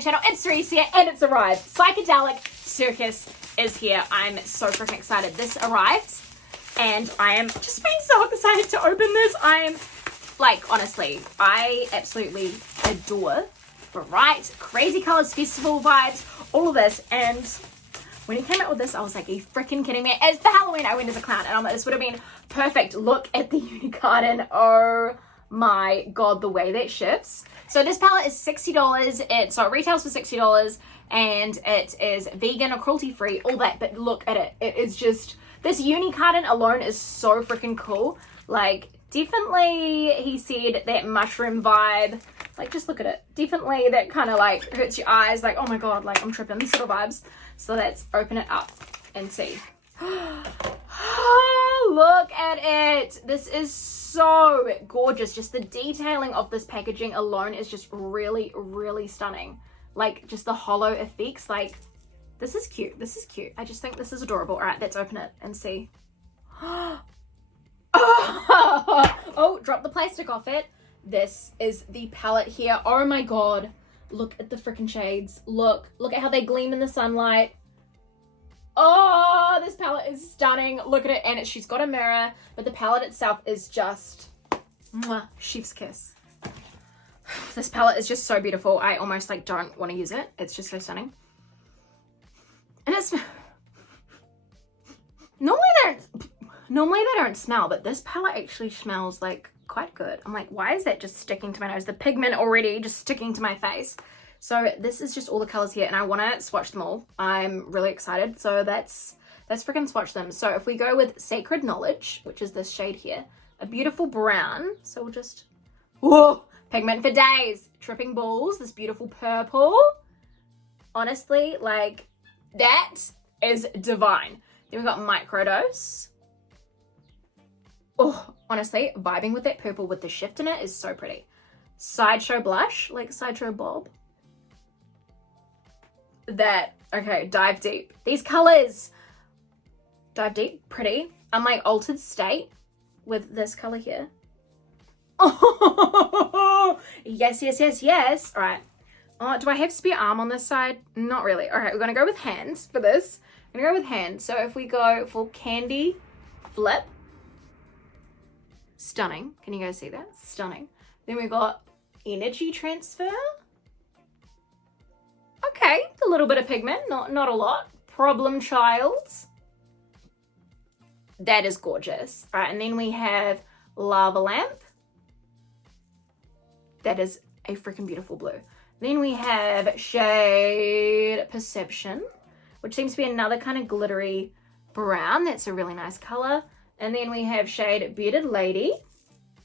channel. It's Reese here, and it's arrived. Psychedelic Circus is here. I'm so freaking excited. This arrived, and I am just being so excited to open this. I'm like, honestly, I absolutely adore bright, crazy colors, festival vibes, all of this. And when he came out with this, I was like, are you freaking kidding me? It's for Halloween, I went as a clown, and I'm like, this would have been perfect. Look at the uni-carton. Oh my god, the way that shifts. So this palette is $60. So it retails for $60, and it is vegan or cruelty-free, all that. But look at it. It is just, this uni-carton alone is so freaking cool. Like, definitely, he said, that mushroom vibe. Like, just look at it. Definitely that kind of like hurts your eyes. Like, oh my god, like I'm tripping sort of vibes. So let's open it up and see. Oh, look at it. This is so gorgeous. Just the detailing of this packaging alone is just really, really stunning. Like, just the hollow effects. Like, this is cute. This is cute. I just think this is adorable. All right, let's open it and see. Oh, drop the plastic off it. This is the palette here. Oh my god. Look at the freaking shades. Look at how they gleam in the sunlight. Oh, this palette is stunning. Look at it. And she's got a mirror, but the palette itself is just mwah, chef's kiss. This palette is just so beautiful. I almost like don't want to use it. It's just so stunning. And it's normally they don't smell, but this palette actually smells like quite good. I'm like, why is that just sticking to my nose? The pigment already just sticking to my face. So this is just all the colors here, and I want to swatch them all. I'm really excited. So let's freaking swatch them. So if we go with Sacred Knowledge, which is this shade here, a beautiful brown. So we'll just, whoa, pigment for days. Tripping balls, this beautiful purple. Honestly, like, that is divine. Then we've got Microdose. Oh, honestly, vibing with that purple with the shift in it is so pretty. Sideshow Blush, like Sideshow Bob. That, okay, Dive Deep. These colors, Dive Deep, pretty. I'm like Altered State with this color here. Oh, yes, yes, yes, yes. All right. Do I have spare arm on this side? Not really. All right, we're going to go with hands for this. I'm going to go with hands. So if we go for Candy Flip, stunning. Can you guys see that? Stunning. Then we got Energy Transfer. Okay, a little bit of pigment, not a lot. Problem Child. That is gorgeous. All right, and then we have Lava Lamp. That is a freaking beautiful blue. Then we have Shade Perception, which seems to be another kind of glittery brown. That's a really nice color. And then we have shade Bearded Lady,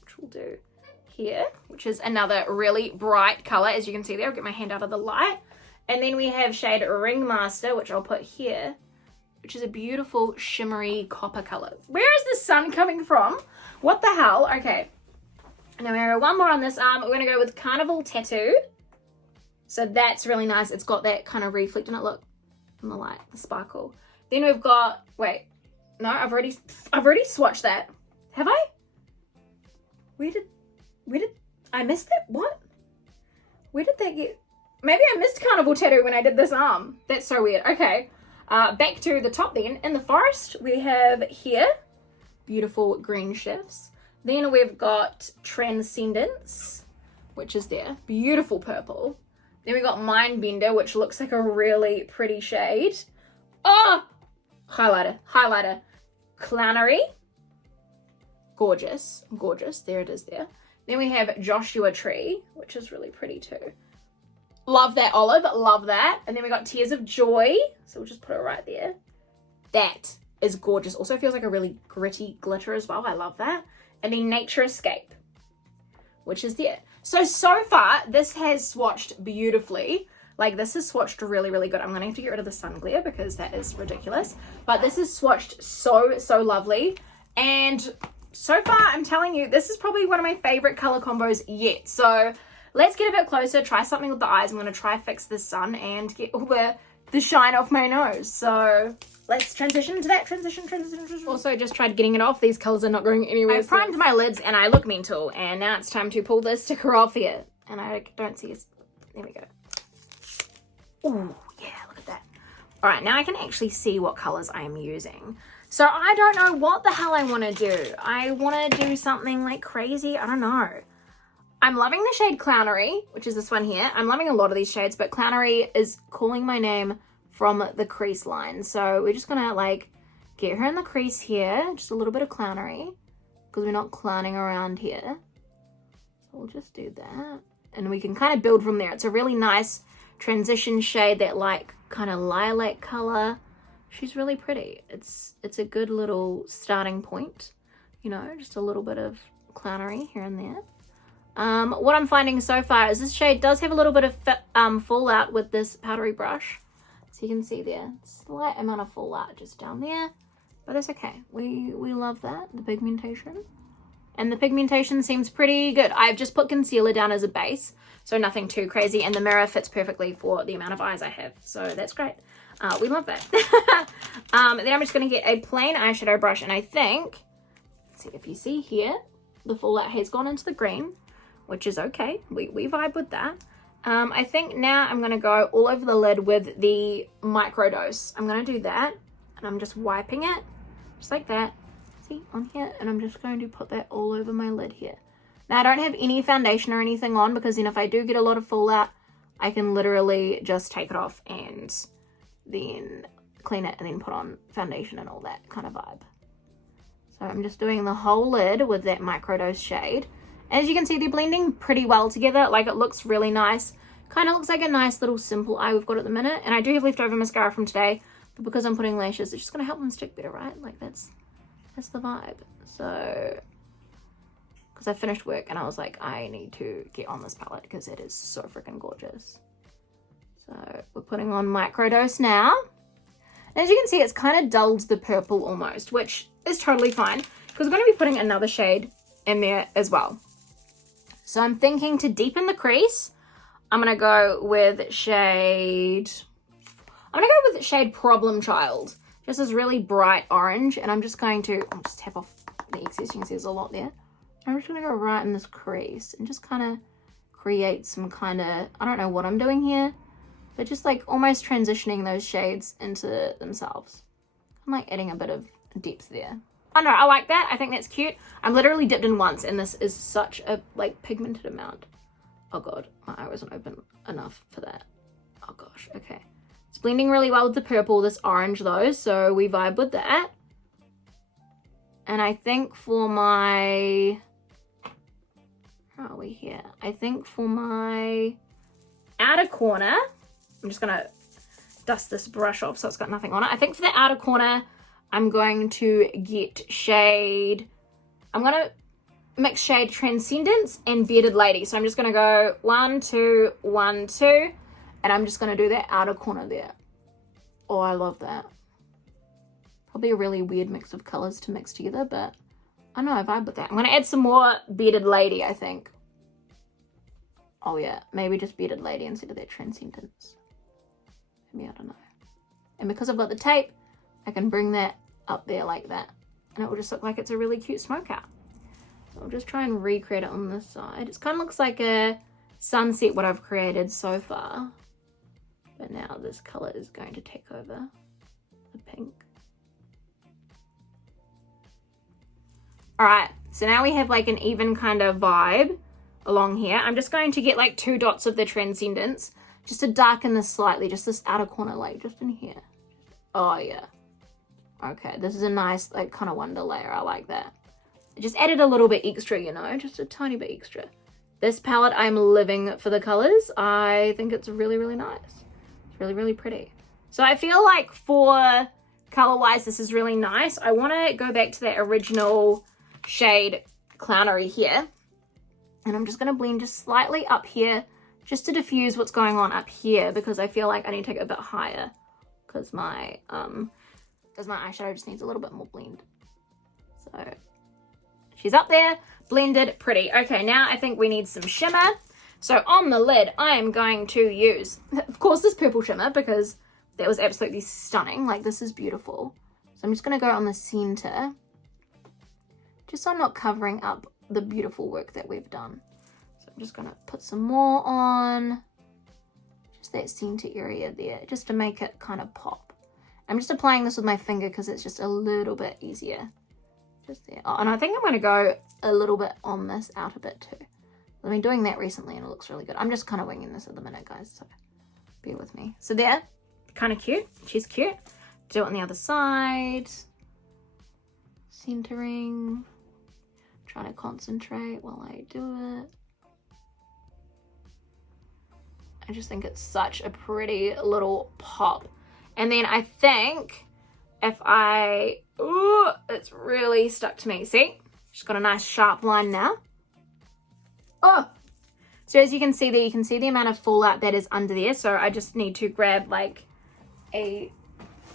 which we'll do here, which is another really bright color. As you can see there, I'll get my hand out of the light. And then we have shade Ringmaster, which I'll put here, which is a beautiful shimmery copper color. Where is the sun coming from? What the hell? Okay. Now we have one more on this arm. We're going to go with Carnival Tattoo. So that's really nice. It's got that kind of reflecting it, look, in the light, the sparkle. Then we've got, wait, no, I've already swatched that. Have I? Where did I missed it? What? Where did that get? Maybe I missed Carnival Tattoo when I did this arm. That's so weird. Okay. Back to the top then. In the forest, we have here beautiful green shifts. Then we've got Transcendence, which is there. Beautiful purple. Then we got Mindbender, which looks like a really pretty shade. Oh! Highlighter. Clownery. Gorgeous. There it is there. Then we have Joshua Tree, which is really pretty too. Love that olive. Love that. And then we got Tears of Joy. So we'll just put it right there. That is gorgeous. Also feels like a really gritty glitter as well. I love that. And then Nature Escape, which is there. So far, this has swatched beautifully. Like, this is swatched really, really good. I'm going to have to get rid of the sun glare because that is ridiculous. But this is swatched so lovely. And so far, I'm telling you, this is probably one of my favorite color combos yet. So let's get a bit closer, try something with the eyes. I'm going to try fix the sun and get all the shine off my nose. So let's transition to that. Transition. Also, just tried getting it off. These colors are not going anywhere. I primed my lids and I look mental. And now it's time to pull this sticker off here. And I don't see it. There we go. Oh, yeah, look at that. All right, now I can actually see what colors I am using. So I don't know what the hell I want to do. I want to do something like crazy. I don't know. I'm loving the shade Clownery, which is this one here. I'm loving a lot of these shades, but Clownery is calling my name from the crease line. So we're just going to like get her in the crease here. Just a little bit of Clownery because we're not clowning around here. So we'll just do that. And we can kind of build from there. It's a really nice transition shade, that like kind of lilac color. She's really pretty. It's a good little starting point, you know, just a little bit of Clownery here and there. What I'm finding so far is this shade does have a little bit of fallout with this powdery brush. So you can see there, slight amount of fallout just down there, but that's okay. We love that, the pigmentation. And the pigmentation seems pretty good. I've just put concealer down as a base, so nothing too crazy, and the mirror fits perfectly for the amount of eyes I have, so that's great. We love that. Then I'm just going to get a plain eyeshadow brush, and I think, let's see if you see here, the fallout has gone into the green, which is okay. We vibe with that. I think now I'm going to go all over the lid with the microdose. I'm going to do that, and I'm just wiping it, just like that. See, on here, and I'm just going to put that all over my lid here. Now I don't have any foundation or anything on, because then if I do get a lot of fallout, I can literally just take it off and then clean it and then put on foundation and all that kind of vibe. So I'm just doing the whole lid with that microdose shade. As you can see, they're blending pretty well together. Like, it looks really nice. Kind of looks like a nice little simple eye we've got at the minute. And I do have leftover mascara from today, but because I'm putting lashes, it's just going to help them stick better, right? Like, that's the vibe. So, because I finished work and I was like, I need to get on this palette because it is so freaking gorgeous. So we're putting on microdose now. And as you can see, it's kind of dulled the purple almost, which is totally fine because we're going to be putting another shade in there as well. So I'm thinking to deepen the crease, I'm going to go with shade Problem Child. Just this really bright orange, and I'm just going to, I'll just tap off the excess. You can see there's a lot there. I'm just going to go right in this crease and just kind of create some kind of, I don't know what I'm doing here, but just like almost transitioning those shades into themselves. I'm like adding a bit of depth there. I don't know, I like that. I think that's cute. I'm literally dipped in once, and this is such a like pigmented amount. Oh god, my eye wasn't open enough for that. Oh gosh, okay. It's blending really well with the purple, this orange though, so we vibe with that. And I think for my, how are we here? I think for my outer corner, I'm just gonna dust this brush off so it's got nothing on it. I think for the outer corner, I'm going to get shade, I'm gonna mix shade Transcendence and Bearded Lady. So I'm just gonna go 1, 2, 1, 2. And I'm just going to do that outer corner there. Oh, I love that. Probably a really weird mix of colors to mix together, but I know I vibe with that. I'm going to add some more Bearded Lady, I think. Oh yeah, maybe just Bearded Lady instead of that Transcendence. Maybe, I don't know. And because I've got the tape, I can bring that up there like that. And it will just look like it's a really cute smoke out. So I'll just try and recreate it on this side. It kind of looks like a sunset, what I've created so far. But now this color is going to take over the pink. All right, so now we have like an even kind of vibe along here. I'm just going to get like 2 dots of the Transcendence just to darken this slightly, just this outer corner, like just in here. Oh yeah. Okay, this is a nice like kind of wonder layer. I like that. I just added a little bit extra, you know, just a tiny bit extra. This palette, I'm living for the colors. I think it's really, really nice. It's really, really pretty. So I feel like for color-wise, this is really nice. I want to go back to that original shade Clownery here. And I'm just going to blend just slightly up here just to diffuse what's going on up here, because I feel like I need to take it a bit higher because my eyeshadow just needs a little bit more blend. So she's up there, blended, pretty. Okay, now I think we need some shimmer. So on the lid, I am going to use, of course, this purple shimmer because that was absolutely stunning. Like, this is beautiful. So I'm just going to go on the center, just so I'm not covering up the beautiful work that we've done. So I'm just going to put some more on, just that center area there, just to make it kind of pop. I'm just applying this with my finger because it's just a little bit easier. Just there. Oh, and I think I'm going to go a little bit on this outer bit too. I've been doing that recently and it looks really good. I'm just kind of winging this at the minute, guys, so bear with me. So there, kind of cute. She's cute. Do it on the other side. Centering. Trying to concentrate while I do it. I just think it's such a pretty little pop. And then I think if I, ooh, it's really stuck to me. See? She's got a nice sharp line now. Oh! So as you can see there, you can see the amount of fallout that is under there. So I just need to grab like I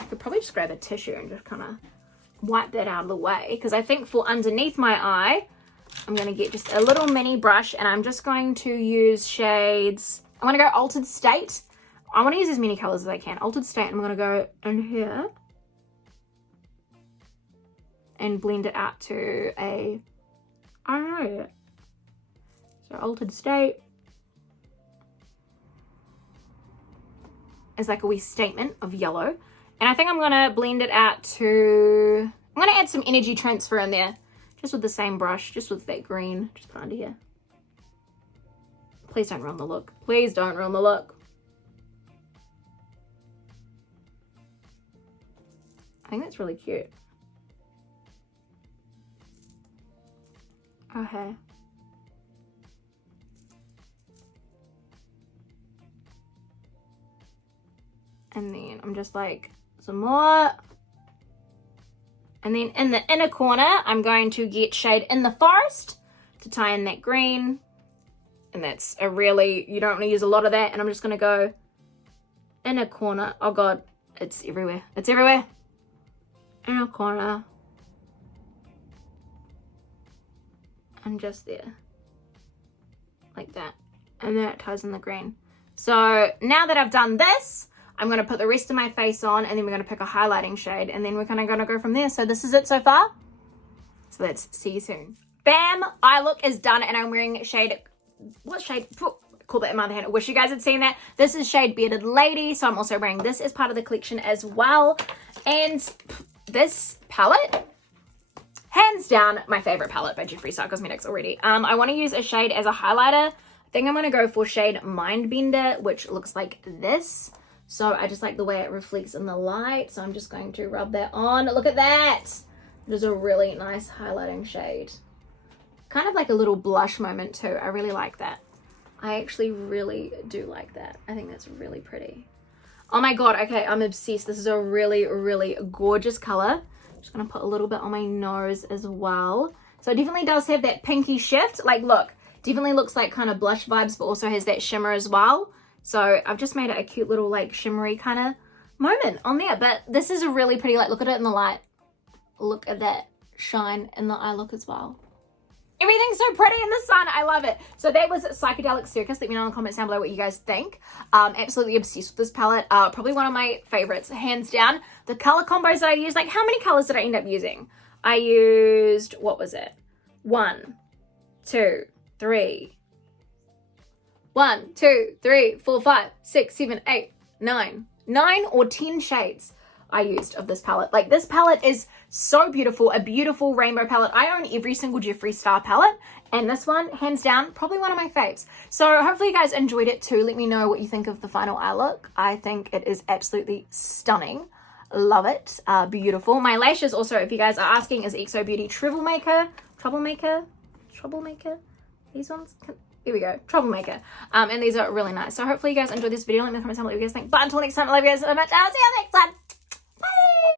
could probably just grab a tissue and just kind of wipe that out of the way. Because I think for underneath my eye, I'm going to get just a little mini brush and I'm just going to use shades. I'm going to go Altered State. I want to use as many colors as I can. Altered State, I'm going to go in here and blend it out to a, I don't know yet. So Altered State is like a wee statement of yellow. And I think I'm going to blend it out to, I'm going to add some energy transfer in there. Just with the same brush, just with that green. Just put under here. Please don't ruin the look. Please don't ruin the look. I think that's really cute. Okay. And then I'm just like, some more. And then in the inner corner, I'm going to get shade In the Forest to tie in that green. And that's a really, you don't want to use a lot of that. And I'm just going to go inner corner. Oh God, it's everywhere. It's everywhere. Inner corner. And just there. Like that. And then it ties in the green. So now that I've done this, I'm going to put the rest of my face on and then we're going to pick a highlighting shade and then we're kind of going to go from there. So this is it so far. So let's see you soon. Bam! Eye look is done and I'm wearing shade, what shade? Call that in my other hand. I wish you guys had seen that. This is shade Bearded Lady. So I'm also wearing this as part of the collection as well. And this palette, hands down, my favorite palette by Jeffree Star Cosmetics already. I want to use a shade as a highlighter. I think I'm going to go for shade Mindbender, which looks like this. So I just like the way it reflects in the light. So I'm just going to rub that on. Look at that. It is a really nice highlighting shade. Kind of like a little blush moment too. I really like that. I actually really do like that. I think that's really pretty. Oh my God. Okay, I'm obsessed. This is a really, really gorgeous color. I'm just going to put a little bit on my nose as well. So it definitely does have that pinky shift. Like, look, definitely looks like kind of blush vibes, but also has that shimmer as well. So I've just made it a cute little like shimmery kind of moment on there. But this is a really pretty, like, look at it in the light. Look at that shine in the eye look as well. Everything's so pretty in the sun. I love it. So that was Psychedelic Circus. Let me know in the comments down below what you guys think. Absolutely obsessed with this palette. Probably one of my favorites, hands down. The color combos that I used, like how many colors did I end up using? I used, what was it? 1, 2, 3. 1, 2, 3, 4, 5, 6, 7, 8, 9. 9 or 10 shades I used of this palette. Like, this palette is so beautiful, a beautiful rainbow palette. I own every single Jeffree Star palette, and this one, hands down, probably one of my faves. So hopefully you guys enjoyed it too. Let me know what you think of the final eye look. I think it is absolutely stunning. Love it. Beautiful. My lashes also, if you guys are asking, is XO Beauty Troublemaker. These ones? Here we go. Troublemaker. And these are really nice. So hopefully you guys enjoyed this video. Let me know in the comments down below what you guys think. But until next time, I love you guys so much. I'll see you next time.